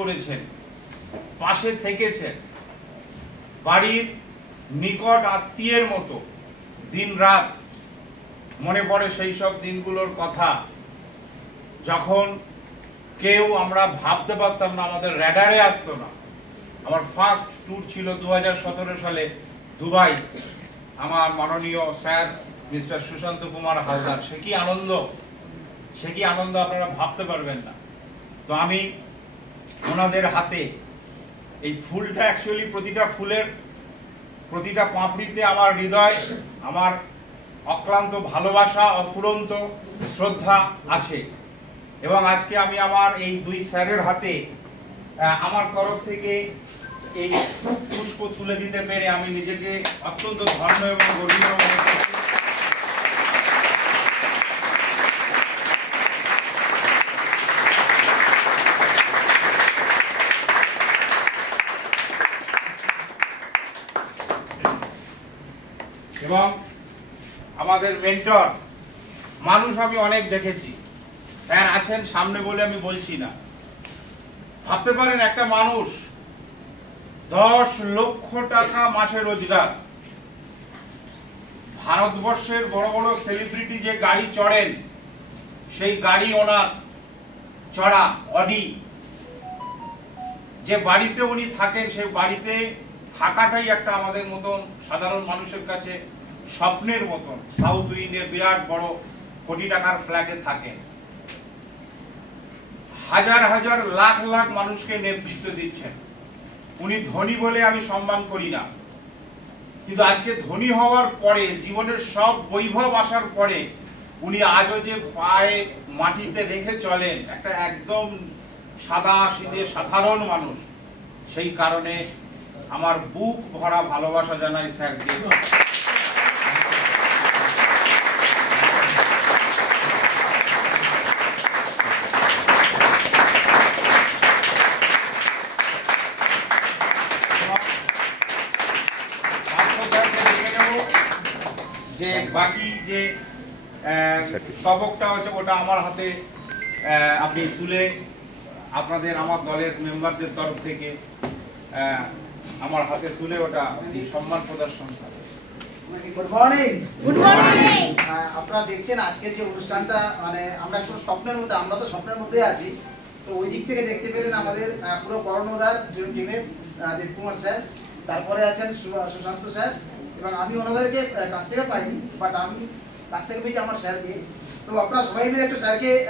করেছেন, পাশে থেকেছেন, বাড়ির নিকট আত্মীয়ের মতো দিন রাত মনে পড়ে সেই সব দিনগুলোর কথা, যখন কেউ আমরা ভাবতে পারতাম না, আমাদের র্যাডারে আসতো না। আমার ফার্স্ট ট্যুর ছিল 2017 সালে দুবাই, আমার মাননীয় স্যার মিস্টার সুশান্ত কুমার হালদার। সে কি আনন্দ আপনারা ভাবতে পারবেন না। তো আমি ওনাদের হাতে এই ফুলটা, অ্যাকচুয়ালি প্রতিটা ফুলের প্রতিটা পাপড়িতে আমার হৃদয়, আমার অক্লান্ত ভালোবাসা, অফুরন্ত শ্রদ্ধা আছে। এবং আজকে আমি আমার এই দুই স্যারের হাতে আমার তরফ থেকে এই পুষ্প তুলে দিতে পেরে আমি নিজেকে অত্যন্ত ধন্য এবং গর্বিত মনে করছি। এবং আমাদের মেন্টর মানুষ আমি অনেক দেখেছি, স্যার আছেন সামনে বলে আমি বলছি না। ভাবতে পারেন একটা মানুষ 10 লক্ষ টাকা মাসে রোজগার, ভারতবর্ষের বড় বড় সেলিব্রিটি যে গাড়ি চড়েন সেই গাড়ি ওনার চড়া, অডি। যে বাড়িতে উনি থাকেন সেই বাড়িতে থাকাটাই একটা আমাদের মতন সাধারণ মানুষের কাছে স্বপ্নের মতন। সাউথ উইন্ডের বিরাট বড় কোটি টাকার ফ্ল্যাটে থাকেন, হাজার হাজার লাখ লাখ মানুষকে নেতৃত্ব দিচ্ছেন। উনি ধনী বলে আমি সম্মান করি না, কিন্তু আজকে ধনী হওয়ার পরে, জীবনের সব বৈভব আসার পরে উনি আজও যে পায়ে মাটিতে রেখে চলেন, একটা একদম সাদা সিধে সাধারণ মানুষ। সেই কারণে আমার বুক ভরা ভালোবাসা জানাই স্যারকে। যে বাকি যে স্তবকটা হচ্ছে ওটা আমার হাতে আপনি তুলে আপনাদের, আমার দলের মেম্বারদের তরফ থেকে আমার হাতে তুলে ওটা সম্মান প্রদর্শন। Good morning. Good morning. আপনারা দেখছেন আজকে যে অনুষ্ঠানটা, মানে আমরা একটু স্বপ্নের মধ্যে, আমরা তো স্বপ্নের মধ্যে আছি। তো ওই দিক থেকে দেখতে পেলেন আমাদের পুরো কর্ণধার টিমের দেবকুমার স্যার, তারপরে আছেন সুশান্ত স্যার, এবং আমি ওনাদেরকে কাছ থেকে পাইনি, বাট আমি কাছ থেকে পেয়েছি আমার স্যারকে। তো আপনারা সবাই মিলে একটু স্যারকে